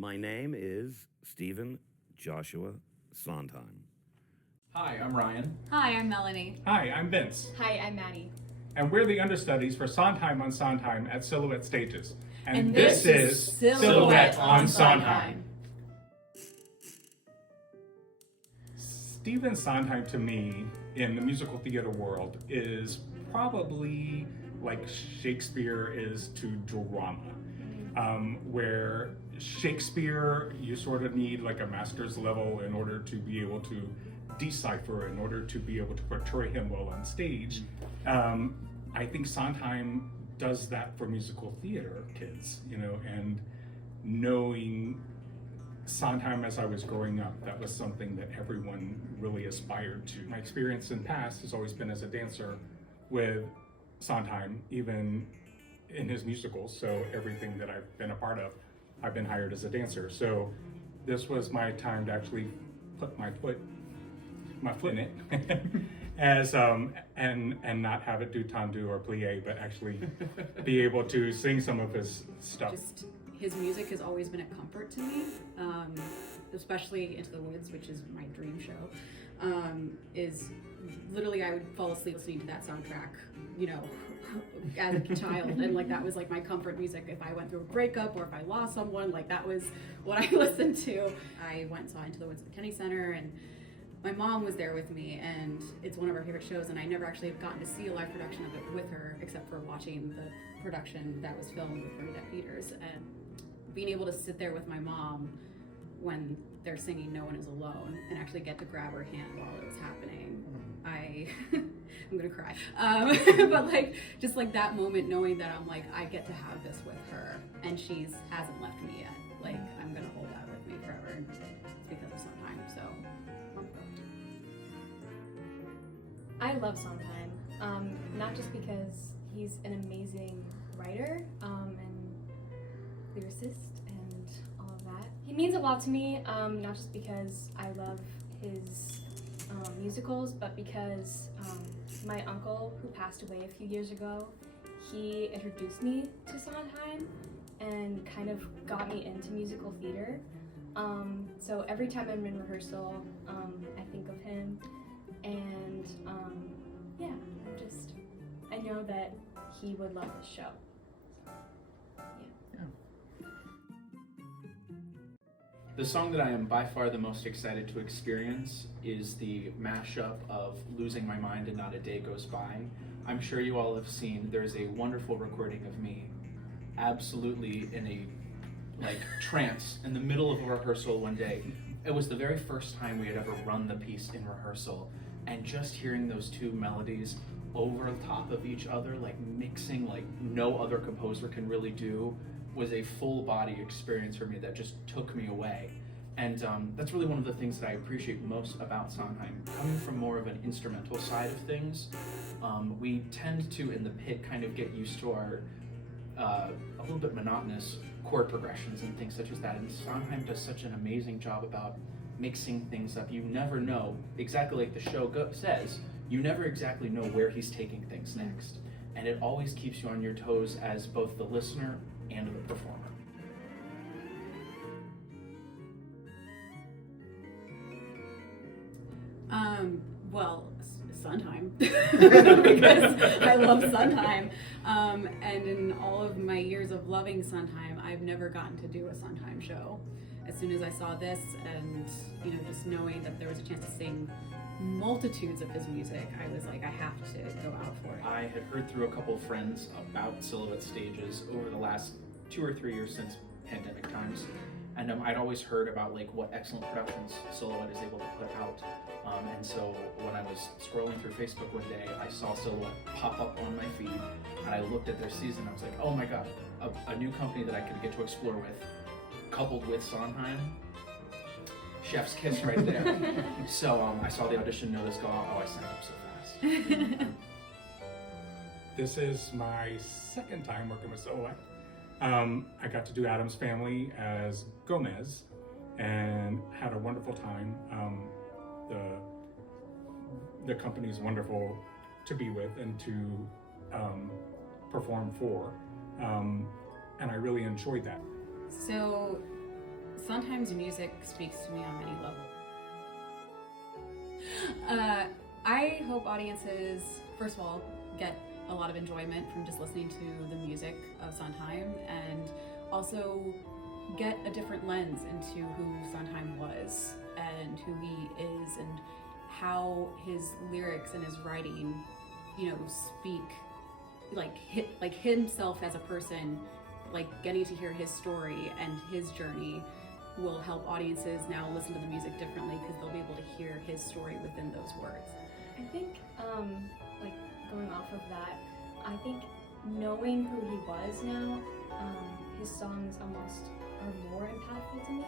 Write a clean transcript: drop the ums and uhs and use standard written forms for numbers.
My name is Stephen Joshua Sondheim. Hi, I'm Ryan. Hi, I'm Melanie. Hi, I'm Vince, Hi, I'm Maddie. and we're the understudies for Sondheim on Sondheim at Silhouette Stages. And this is Silhouette on Sondheim. Stephen Sondheim, to me, in the musical theater world, is probably like Shakespeare is to drama. Where Shakespeare, you sort of need like a master's level in order to be able to decipher, in order to be able to portray him well on stage. I think Sondheim does that for musical theater kids, and knowing Sondheim as I was growing up, that was something that everyone really aspired to. My experience in the past has always been as a dancer with Sondheim, even in his musicals. So everything that I've been a part of, I've been hired as a dancer. So this was my time to actually put my foot in it as and not have it do tendu or plie, but actually be able to sing some of his stuff. Just his music has always been a comfort to me, especially Into the Woods, which is my dream show. Is literally I would fall asleep listening to that soundtrack, as a child, and like that was like my comfort music. If I went through a breakup or if I lost someone, like that was what I listened to. I went and saw Into the Woods at the Kennedy Center, and my mom was there with me, and it's one of our favorite shows, and I never actually have gotten to see a live production of it with her, except for watching the production that was filmed with Bernadette Peters, and being able to sit there with my mom when they're singing No One Is Alone and actually get to grab her hand while it was happening. I'm gonna cry. But like, just like that moment, knowing that I'm like, I get to have this with her, and hasn't left me yet. Like, I'm gonna hold that with me forever, and it's because of Sondheim, so. I love Sondheim, not just because he's an amazing writer and lyricist and all of that. He means a lot to me, not just because I love his musicals, but because my uncle, who passed away a few years ago, he introduced me to Sondheim and kind of got me into musical theater. So every time I'm in rehearsal, I think of him, and I know that he would love this show. The song that I am by far the most excited to experience is the mashup of Losing My Mind and Not a Day Goes By. I'm sure you all have seen, there's a wonderful recording of me absolutely in a trance in the middle of a rehearsal one day. It was the very first time we had ever run the piece in rehearsal, and just hearing those two melodies over the top of each other, like mixing like no other composer can really do, was a full body experience for me that just took me away. And that's really one of the things that I appreciate most about Sondheim. Coming from more of an instrumental side of things, we tend to, in the pit, kind of get used to our a little bit monotonous chord progressions and things such as that. And Sondheim does such an amazing job about mixing things up. You never know, exactly like the show says, you never exactly know where he's taking things next. And it always keeps you on your toes as both the listener and the performer. Well, Sondheim, because I love Sondheim, and in all of my years of loving Sondheim, I've never gotten to do a Sondheim show. As soon as I saw this, and just knowing that there was a chance to sing multitudes of his music, I was like, I have to go out for it. I had heard through a couple of friends about Silhouette Stages over the last 2 or 3 years since pandemic times, and I'd always heard about like what excellent productions Silhouette is able to put out. And so when I was scrolling through Facebook one day, I saw Silhouette pop up on my feed, and I looked at their season. I was like, oh my god, a new company that I could get to explore with, coupled with Sondheim. Chef's kiss right there. So I saw the audition notice go out. Oh, I signed up so fast. This is my second time working with Silhouette. I got to do Adam's Family as Gomez and had a wonderful time. The company's wonderful to be with and to perform for, and I really enjoyed that. So Sondheim's music speaks to me on many levels. I hope audiences, first of all, get a lot of enjoyment from just listening to the music of Sondheim, and also get a different lens into who Sondheim was and who he is, and how his lyrics and his writing, speak like himself as a person. Like, getting to hear his story and his journey will help audiences now listen to the music differently, because they'll be able to hear his story within those words. I think, like, going off of that, I think knowing who he was now, his songs almost are more impactful to me.